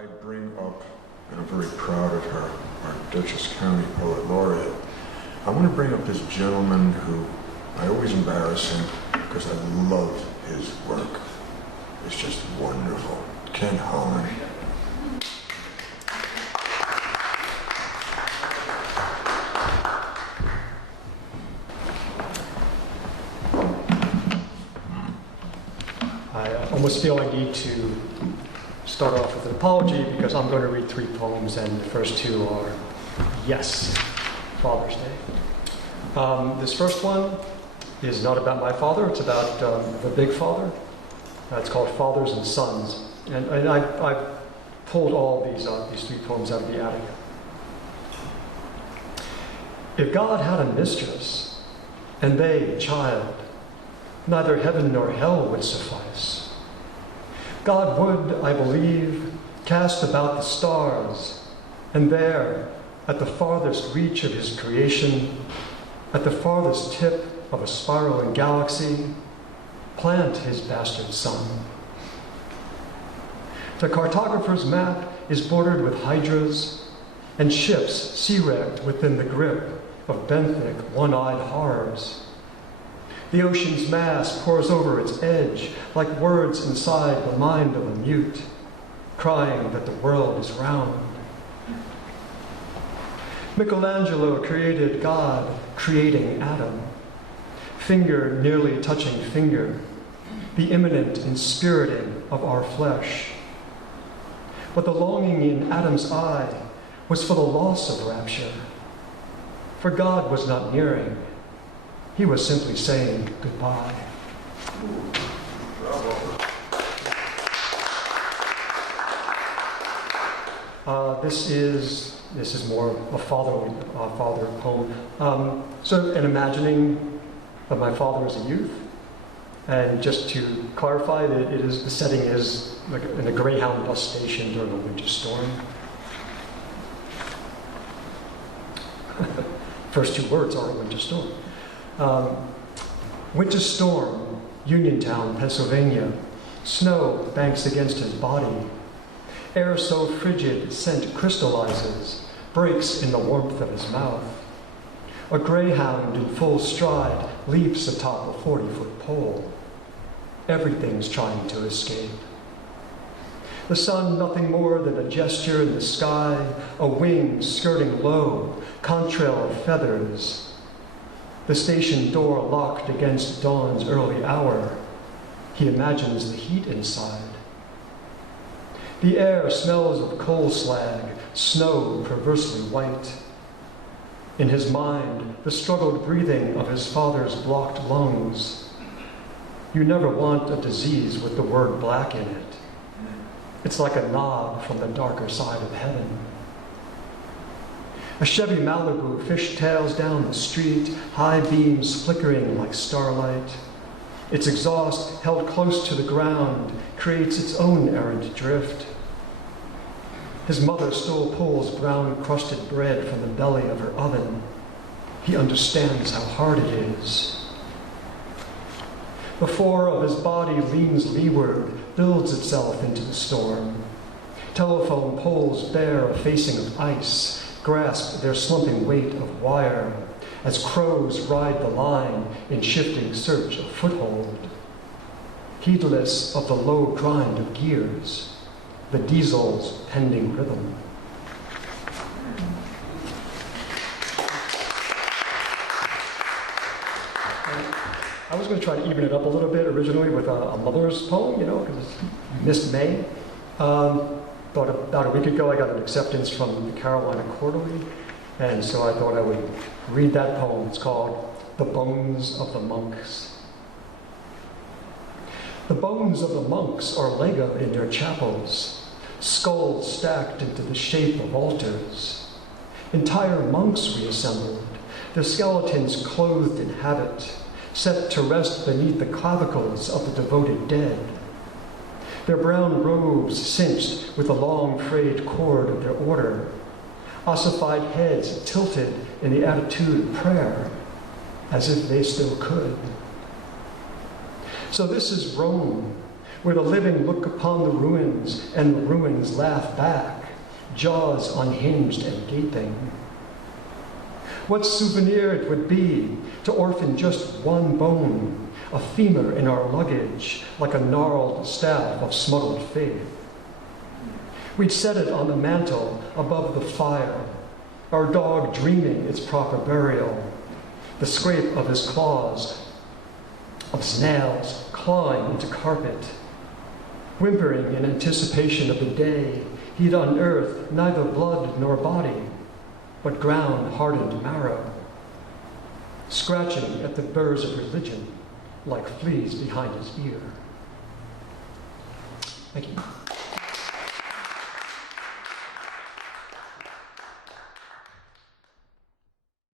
I bring up, and I'm very proud of her, our Dutchess County Poet Laureate, I want to bring up this gentleman who I always embarrass him because I love his work. It's just wonderful. Ken Holland. I almost feel I need to start off with an apology because I'm going to read 3 poems, and the first 2 are yes, Father's Day. This first one is not about my father, it's about the big father. It's called Fathers and Sons. And I pulled all these 3 poems out of the attic. If God had a mistress, and they a child, neither heaven nor hell would suffice. God would, I believe, cast about the stars, and there, at the farthest reach of his creation, at the farthest tip of a spiraling galaxy, plant his bastard son. The cartographer's map is bordered with hydras and ships sea-wrecked within the grip of benthic, one-eyed horrors. The ocean's mass pours over its edge like words inside the mind of a mute, crying that the world is round. Michelangelo created God, creating Adam, finger nearly touching finger, the imminent inspiriting of our flesh. But the longing in Adam's eye was for the loss of rapture, for God was not nearing. He was simply saying goodbye. This is more a father poem. So, in imagining that my father was a youth, and just to clarify, the setting is like in a Greyhound bus station during a winter storm. First 2 words are a winter storm. Winter storm, Uniontown, Pennsylvania. Snow banks against his body. Air so frigid scent crystallizes, breaks in the warmth of his mouth. A greyhound in full stride leaps atop a 40-foot pole. Everything's trying to escape. The sun nothing more than a gesture in the sky, a wing skirting low, contrail of feathers. The station door locked against dawn's early hour. He imagines the heat inside. The air smells of coal slag, snow perversely white. In his mind, the struggled breathing of his father's blocked lungs. You never want a disease with the word black in it. It's like a nod from the darker side of heaven. A Chevy Malibu fishtails down the street, high beams flickering like starlight. Its exhaust, held close to the ground, creates its own errant drift. His mother still pulls brown crusted bread from the belly of her oven. He understands how hard it is. The fore of his body leans leeward, builds itself into the storm. Telephone poles bear a facing of ice, grasp their slumping weight of wire, as crows ride the line in shifting search of foothold. Heedless of the low grind of gears, the diesel's pending rhythm. I was going to try to even it up a little bit originally with a mother's poem, because it's Miss May. But about a week ago, I got an acceptance from the Carolina Quarterly, and so I thought I would read that poem. It's called The Bones of the Monks. The bones of the monks are Lego in their chapels, skulls stacked into the shape of altars. Entire monks reassembled, their skeletons clothed in habit, set to rest beneath the clavicles of the devoted dead. Their brown robes cinched with the long frayed cord of their order, ossified heads tilted in the attitude of prayer, as if they still could. So this is Rome, where the living look upon the ruins and the ruins laugh back, jaws unhinged and gaping. What souvenir it would be to orphan just one bone, a femur in our luggage, like a gnarled staff of smuggled faith. We'd set it on the mantel above the fire, our dog dreaming its proper burial, the scrape of his claws, of his nails clawing into carpet, whimpering in anticipation of the day he'd unearth neither blood nor body, but ground-hardened marrow, scratching at the burrs of religion like fleas behind his ear. Thank you.